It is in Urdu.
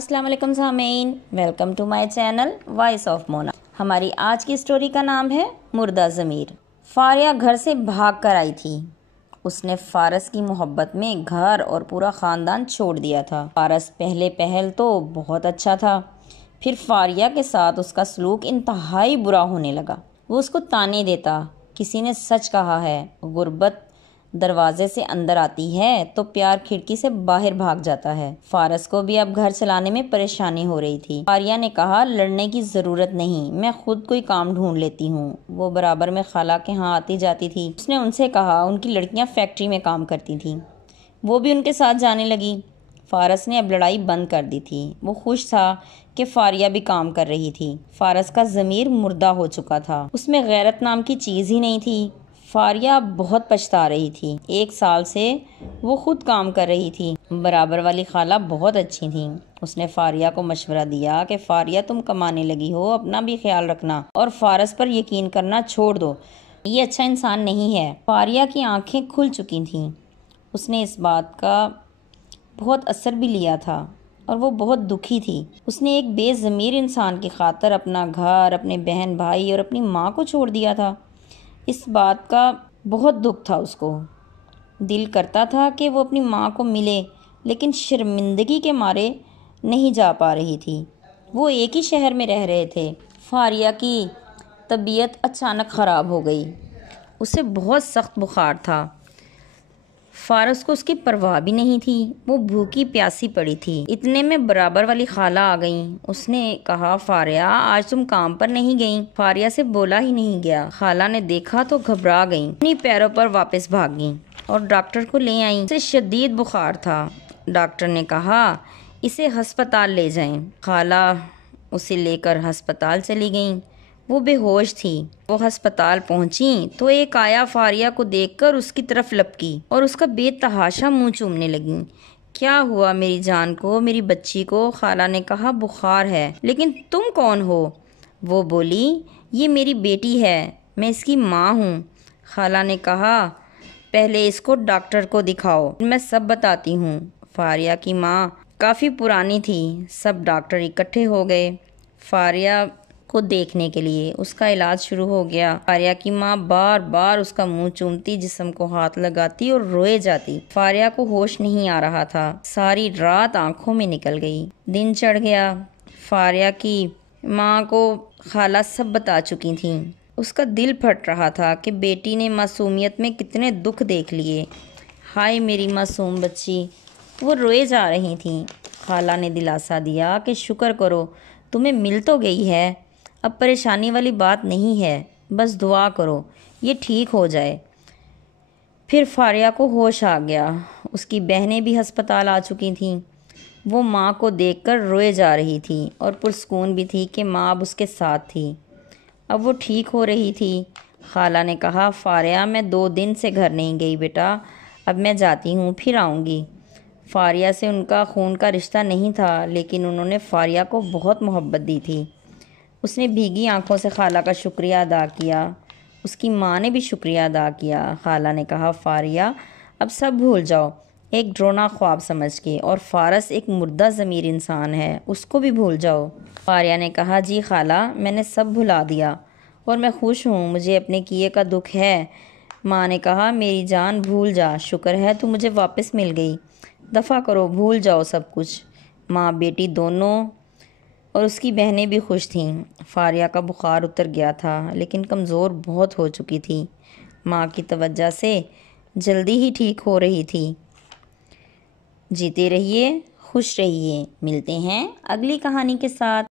السلام علیکم سامعین، welcome to my channel voice of Mona. ہماری آج کی سٹوری کا نام ہے مردہ ضمیر۔ فاریہ گھر سے بھاگ کر آئی تھی۔ اس نے فارس کی محبت میں گھر اور پورا خاندان چھوڑ دیا تھا۔ فارس پہلے پہل تو بہت اچھا تھا، پھر فاریہ کے ساتھ اس کا سلوک انتہائی برا ہونے لگا۔ وہ اس کو طعنے دیتا، کسی نے سچ کہا ہے، غربت دروازے سے اندر آتی ہے تو پیار کھڑکی سے باہر بھاگ جاتا ہے۔ فارس کو بھی اب گھر چلانے میں پریشانی ہو رہی تھی۔ فاریہ نے کہا، لڑنے کی ضرورت نہیں، میں خود کوئی کام ڈھونڈ لیتی ہوں۔ وہ برابر میں خالہ کے ہاں آتی جاتی تھی۔ اس نے ان سے کہا، ان کی لڑکیاں فیکٹری میں کام کرتی تھیں، وہ بھی ان کے ساتھ جانے لگی۔ فارس نے اب لڑائی بند کر دی تھی۔ وہ خوش تھا کہ فاریہ بھی کام کر رہی تھی۔ فارس کا ضمیر مردہ ہو چکا تھا، اس میں غیرت نام کی چیز ہی نہیں تھی۔ فاریہ بہت پچھتا رہی تھی۔ 1 سال سے وہ خود کام کر رہی تھی۔ برابر والی خالہ بہت اچھی تھیں۔ اس نے فاریہ کو مشورہ دیا کہ فاریہ، تم کمانے لگی ہو، اپنا بھی خیال رکھنا اور فارس پر یقین کرنا چھوڑ دو، یہ اچھا انسان نہیں ہے۔ فاریہ کی آنکھیں کھل چکی تھیں۔ اس نے اس بات کا بہت اثر بھی لیا تھا اور وہ بہت دکھی تھی۔ اس نے ایک بے ضمیر انسان کی خاطر اپنا گھر، اپنے بہن بھائی اور اپنی ماں کو چھوڑ دیا تھا۔ اس بات کا بہت دکھ تھا اس کو۔ دل کرتا تھا کہ وہ اپنی ماں کو ملے، لیکن شرمندگی کے مارے نہیں جا پا رہی تھی۔ وہ ایک ہی شہر میں رہ رہے تھے۔ فاریہ کی طبیعت اچانک خراب ہو گئی۔ اسے بہت سخت بخار تھا۔ فارس کو اس کی پرواہ بھی نہیں تھی۔ وہ بھوکی پیاسی پڑی تھی۔ اتنے میں برابر والی خالہ آ گئیں۔ اس نے کہا، فاریہ، آج تم کام پر نہیں گئیں؟ فاریہ سے بولا ہی نہیں گیا۔ خالہ نے دیکھا تو گھبرا گئیں، اپنی پیروں پر واپس بھاگیں اور ڈاکٹر کو لے آئیں۔ اسے شدید بخار تھا۔ ڈاکٹر نے کہا، اسے ہسپتال لے جائیں۔ خالہ اسے لے کر ہسپتال چلی گئیں۔ وہ بے ہوش تھی۔ وہ ہسپتال پہنچیں تو ایک آیا فاریہ کو دیکھ کر اس کی طرف لپکی اور اس کا بے تحاشا منہ چومنے لگیں۔ کیا ہوا میری جان کو، میری بچی کو؟ خالہ نے کہا، بخار ہے۔ لیکن تم کون ہو؟ وہ بولی، یہ میری بیٹی ہے، میں اس کی ماں ہوں۔ خالہ نے کہا، پہلے اس کو ڈاکٹر کو دکھاؤ، میں سب بتاتی ہوں۔ فاریہ کی ماں کافی پرانی تھی۔ سب ڈاکٹر اکٹھے ہو گئے فاریہ کو دیکھنے کے لیے۔ اس کا علاج شروع ہو گیا۔ فاریہ کی ماں بار بار اس کا منہ چومتی، جسم کو ہاتھ لگاتی اور روئے جاتی۔ فاریہ کو ہوش نہیں آ رہا تھا۔ ساری رات آنکھوں میں نکل گئی۔ دن چڑھ گیا۔ فاریہ کی ماں کو خالہ سب بتا چکی تھیں۔ اس کا دل پھٹ رہا تھا کہ بیٹی نے معصومیت میں کتنے دکھ دیکھ لیے۔ ہائے میری معصوم بچی، وہ روئے جا رہی تھیں۔ خالہ نے دلاسا دیا کہ شکر کرو، تمہیں مل تو گئی ہے، اب پریشانی والی بات نہیں ہے، بس دعا کرو یہ ٹھیک ہو جائے۔ پھر فاریہ کو ہوش آ گیا۔ اس کی بہنیں بھی ہسپتال آ چکی تھیں۔ وہ ماں کو دیکھ کر روئے جا رہی تھی اور پرسکون بھی تھی کہ ماں اب اس کے ساتھ تھی۔ اب وہ ٹھیک ہو رہی تھی۔ خالہ نے کہا، فاریہ، میں 2 دن سے گھر نہیں گئی بیٹا، اب میں جاتی ہوں، پھر آؤں گی۔ فاریہ سے ان کا خون کا رشتہ نہیں تھا، لیکن انہوں نے فاریہ کو بہت محبت دی تھی۔ اس نے بھیگی آنکھوں سے خالہ کا شکریہ ادا کیا۔ اس کی ماں نے بھی شکریہ ادا کیا۔ خالہ نے کہا، فاریہ، اب سب بھول جاؤ، ایک ڈرونا خواب سمجھ کے، اور فارس ایک مردہ ضمیر انسان ہے، اس کو بھی بھول جاؤ۔ فاریہ نے کہا، جی خالہ، میں نے سب بھلا دیا اور میں خوش ہوں، مجھے اپنے کیے کا دکھ ہے۔ ماں نے کہا، میری جان بھول جا، شکر ہے تو مجھے واپس مل گئی، دفع کرو، بھول جاؤ سب کچھ۔ ماں بیٹی دونوں اور اس کی بہنیں بھی خوش تھیں۔ فاریہ کا بخار اتر گیا تھا، لیکن کمزور بہت ہو چکی تھی۔ ماں کی توجہ سے جلدی ہی ٹھیک ہو رہی تھی۔ جیتے رہیے، خوش رہیے۔ ملتے ہیں اگلی کہانی کے ساتھ۔